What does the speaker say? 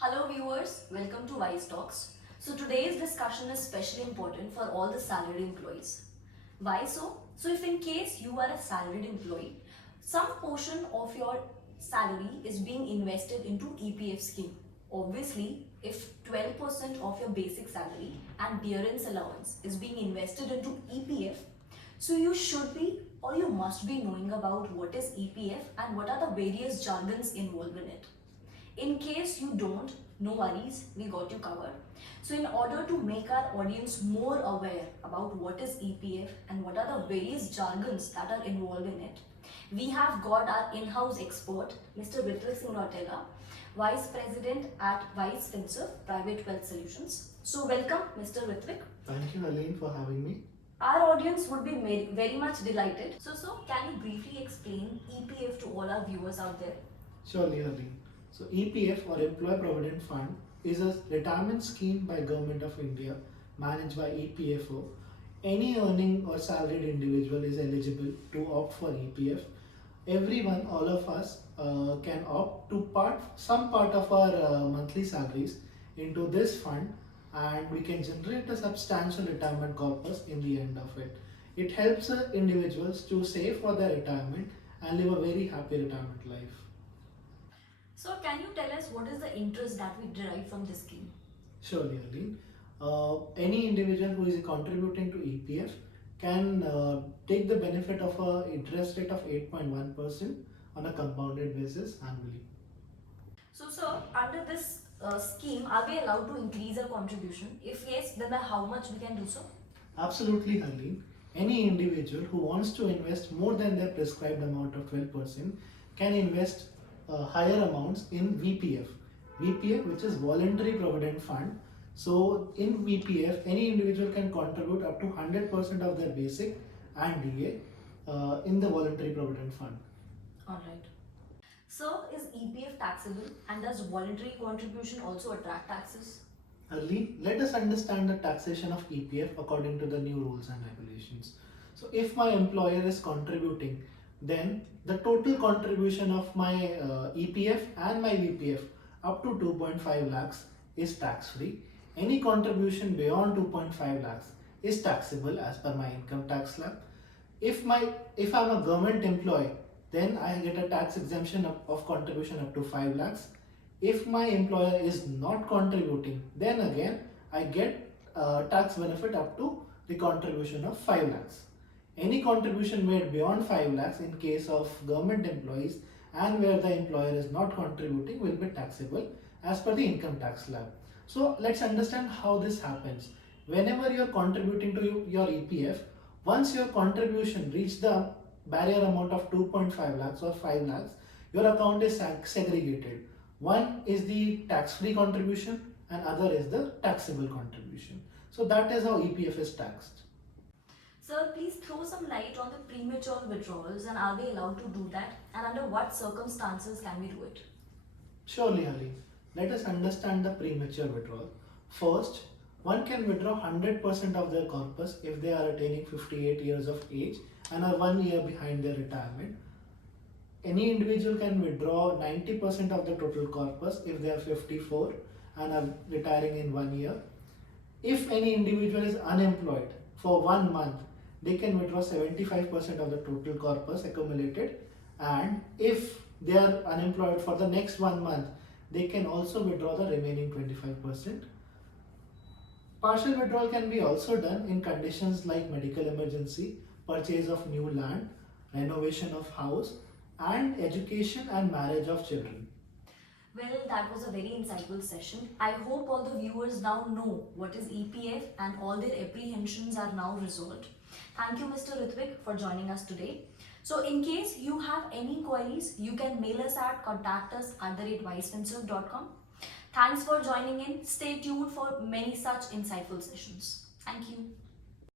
Hello viewers, welcome to Wise Talks. So today's discussion is especially important for all the salaried employees. Why so? So if in case you are a salaried employee, some portion of your salary is being invested into EPF scheme. Obviously, if 12% of your basic salary and dearance allowance is being invested into EPF, so you should be or you must be knowing about what is EPF and what are the various jargons involved in it. In case you don't, no worries, we got you covered. So in order to make our audience more aware about what is EPF and what are the various jargons that are involved in it, we have got our in-house expert, Mr. Ritvik Singh Rotela, Vice President at Vice Finserv Private Wealth Solutions. So welcome, Mr. Ritvik. Thank you, Aline, for having me. Our audience would be very much delighted. So can you briefly explain EPF to all our viewers out there? Surely, Aline. So EPF or Employee Provident Fund is a retirement scheme by Government of India managed by EPFO. Any earning or salaried individual is eligible to opt for EPF. Everyone, all of us, can opt to some part of our monthly salaries into this fund, and we can generate a substantial retirement corpus in the end of it. It helps individuals to save for their retirement and live a very happy retirement life. So can you tell us what is the interest that we derive from this scheme? Surely, Arlene. Any individual who is contributing to EPF can take the benefit of an interest rate of 8.1% on a compounded basis annually. So sir, under this scheme, are we allowed to increase our contribution? If yes, then by how much we can do so? Absolutely, Arlene. Any individual who wants to invest more than their prescribed amount of 12% can invest higher amounts in VPF. VPF, which is Voluntary Provident Fund. So in VPF, any individual can contribute up to 100% of their basic and DA in the Voluntary Provident Fund. Alright. So is EPF taxable and does voluntary contribution also attract taxes? Early, let us understand the taxation of EPF according to the new rules and regulations. So if my employer is contributing, then the total contribution of my EPF and my VPF up to 2.5 lakhs is tax free. Any contribution beyond 2.5 lakhs is taxable as per my income tax slab. If I'm a government employee, then I get a tax exemption of contribution up to 5 lakhs. If my employer is not contributing, then again I get tax benefit up to the contribution of 5 lakhs. Any contribution made beyond 5 lakhs in case of government employees and where the employer is not contributing will be taxable as per the income tax slab. So let's understand how this happens. Whenever you are contributing to your EPF, once your contribution reaches the barrier amount of 2.5 lakhs or 5 lakhs, your account is segregated. One is the tax-free contribution and other is the taxable contribution. So that is how EPF is taxed. Sir, please throw some light on the premature withdrawals and are we allowed to do that and under what circumstances can we do it? Surely, Ali. Let us understand the premature withdrawal. First, one can withdraw 100% of their corpus if they are attaining 58 years of age and are 1 year behind their retirement. Any individual can withdraw 90% of the total corpus if they are 54 and are retiring in 1 year. If any individual is unemployed for 1 month, they can withdraw 75% of the total corpus accumulated, and if they are unemployed for the next 1 month, they can also withdraw the remaining 25%. Partial withdrawal can be also done in conditions like medical emergency, purchase of new land, renovation of house, and education and marriage of children. Well, that was a very insightful session. I hope all the viewers now know what is EPF and all their apprehensions are now resolved. Thank you, Mr. Ritvik, for joining us today. So in case you have any queries, you can mail us at contactus@vicefinserv.com. Thanks for joining in. Stay tuned for many such insightful sessions. Thank you.